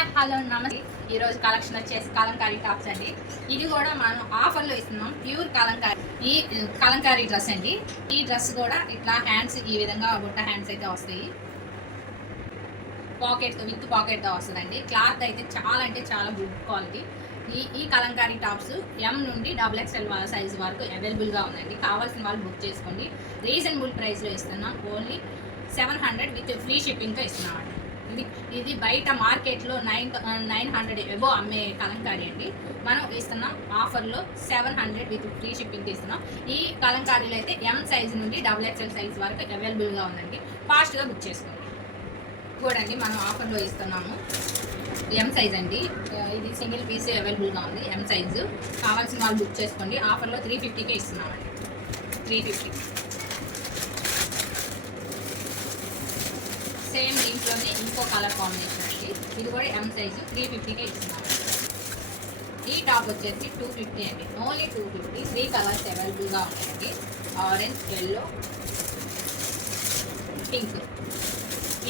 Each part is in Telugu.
హాయ్ హలో నమస్తే. ఈరోజు కలెక్షన్ వచ్చేసి కలంకారీ టాప్స్ అండి. ఇది కూడా మనం ఆఫర్లో ఇస్తున్నాం. ప్యూర్ కలంకారీ. ఈ కలంకారీ డ్రెస్ అండి. ఈ డ్రెస్ కూడా ఇట్లా హ్యాండ్స్ ఈ విధంగా బుట్ట హ్యాండ్స్ అయితే వస్తాయి. విత్ పాకెట్తో వస్తుందండి. క్లాత్ అయితే చాలా అంటే చాలా గుడ్ క్వాలిటీ. ఈ కలంకారీ టాప్స్ M నుండి XXL సైజ్ వరకు అవైలబుల్గా ఉందండి. కావాల్సిన వాళ్ళు బుక్ చేసుకోండి. రీజనబుల్ ప్రైస్లో ఇస్తున్నాం. ఓన్లీ 700 విత్ ఫ్రీ షిప్పింగ్తో ఇస్తున్నామండి. ఇది బయట మార్కెట్లో 900 ఎబో అమ్మే కలంకారీ అండి. మనం ఇస్తున్నాం ఆఫర్లో 700 విత్ ఫ్రీ షిప్పింగ్ ఇస్తున్నాం. ఈ కలంకారీలో అయితే M సైజ్ నుండి XXL సైజ్ వరకు అవైలబుల్గా ఉందండి. ఫాస్ట్గా బుక్ చేసుకోండి. చూడండి మనం ఆఫర్లో ఇస్తున్నాము. M సైజ్ అండి. ఇది సింగిల్ పీస్ అవైలబుల్గా ఉంది. M సైజు కావాల్సిన వాళ్ళు బుక్ చేసుకోండి. ఆఫర్లో 350కే ఇస్తున్నామండి. 350. సేమ్ దీంట్లోనే ఇంకో కలర్ కాంబినేషన్ అండి. ఇది కూడా M సైజు 350కే ఇస్తున్నాము. ఈ టాప్ వచ్చేసి 250 అండి. ఓన్లీ 250. 3 కలర్స్ అవైలబుల్గా ఉన్నాయండి. Orange, yellow, pink.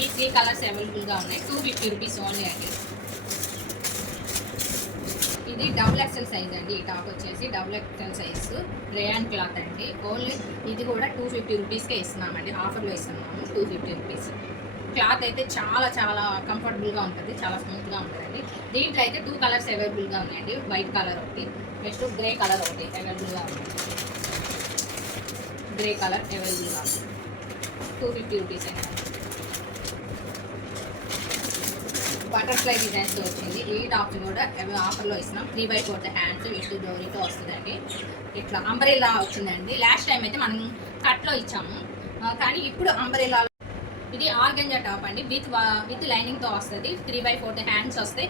ఈ 3 కలర్స్ అవైలబుల్గా ఉన్నాయి. 250 రూపీస్ ఓన్లీ అండి. ఇది XXL సైజ్ అండి. ఈ టాప్ వచ్చేసి XXL సైజు రేయాన్ క్లాత్ అండి. ఓన్లీ ఇది కూడా 250 రూపీస్కే ఇస్తున్నామండి. ఆఫర్లో ఇస్తున్నాము 250 రూపీస్. క్లాత్ అయితే చాలా చాలా కంఫర్టబుల్గా ఉంటుంది. చాలా స్మూత్గా ఉంటుందండి. దీంట్లో అయితే 2 కలర్స్ అవైలబుల్గా ఉన్నాయండి. వైట్ కలర్ ఒకటి, నెక్స్ట్ గ్రే కలర్ ఒకటి అవైలబుల్గా ఉంది. గ్రే కలర్ అవైలబుల్గా ఉంది. 250 రూపీస్ అండి. బటర్ఫ్లై డిజైన్స్ వచ్చింది. ఈ టాప్ కూడా ఆఫర్లో ఇస్తున్నాం. 3/4 హ్యాండ్స్ విత్ డోరీతో వస్తుందండి. ఇట్లా అంబ్రెల్లా వచ్చిందండి. లాస్ట్ టైం అయితే మనం కట్లో ఇచ్చాము, కానీ ఇప్పుడు అంబ్రెల్లా. ఇది ఆర్గంజా టాప్ అండి. విత్ లైనింగ్తో వస్తుంది. 3/4 హ్యాండ్స్ వస్తాయి.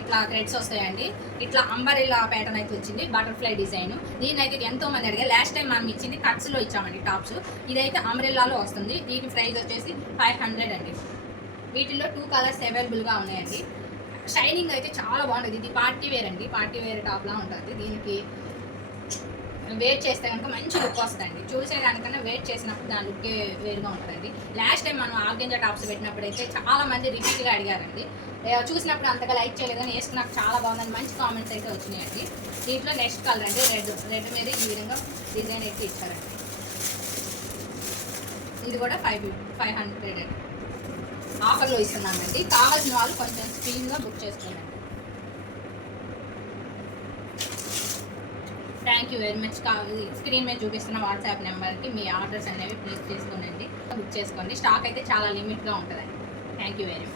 ఇట్లా థ్రెడ్స్ వస్తాయండి. ఇట్లా అంబరెల్లా ప్యాటర్న్ అయితే వచ్చింది. Butterfly design. దీనైతే ఎంతో మంది అడిగారు. లాస్ట్ టైం మనం ఇచ్చింది కట్స్లో ఇచ్చామండి టాప్స్. ఇదైతే అంబ్రెల్లాలో వస్తుంది. దీని ప్రైస్ వచ్చేసి 500 అండి. వీటిల్లో 2 కలర్స్ అవైలబుల్గా ఉన్నాయండి. షైనింగ్ అయితే చాలా బాగుంటుంది. ఇది పార్టీ వేర్ అండి. పార్టీ వేర్ టాప్లా ఉంటుంది. దీనికి వేర్ చేస్తే కనుక మంచి లుక్ వస్తుందండి. చూసేదానికన్నా వేర్ చేసినప్పుడు దాని లుక్ వేరుగా ఉంటుందండి. లాస్ట్ టైం మనం ఆర్గంజా టాప్స్ పెట్టినప్పుడు అయితే చాలా మంది రిపీట్గా అడిగారండి. చూసినప్పుడు అంతగా లైక్ చేయలేదు, కానీ వేసుకున్నప్పుడు చాలా బాగుందని మంచి కామెంట్స్ అయితే వచ్చినాయండి. దీంట్లో నెక్స్ట్ కలర్ అండి రెడ్ మీద ఈ విధంగా డిజైన్ అయితే ఇచ్చారండి. ఇది కూడా 500 అండి. ఆఫర్లో ఇస్తున్నామండి. కావాల్సిన వాళ్ళు కొంచెం స్పీడ్గా బుక్ చేసుకోండి. Thank you very much. Screen మీద చూపిస్తున్న వాట్సాప్ నెంబర్కి మీ ఆర్డర్స్ అనేవి ప్లేస్ చేసుకోండి. బుక్ చేసుకోండి. స్టాక్ అయితే చాలా లిమిట్గా ఉంటుందండి. Thank you very much.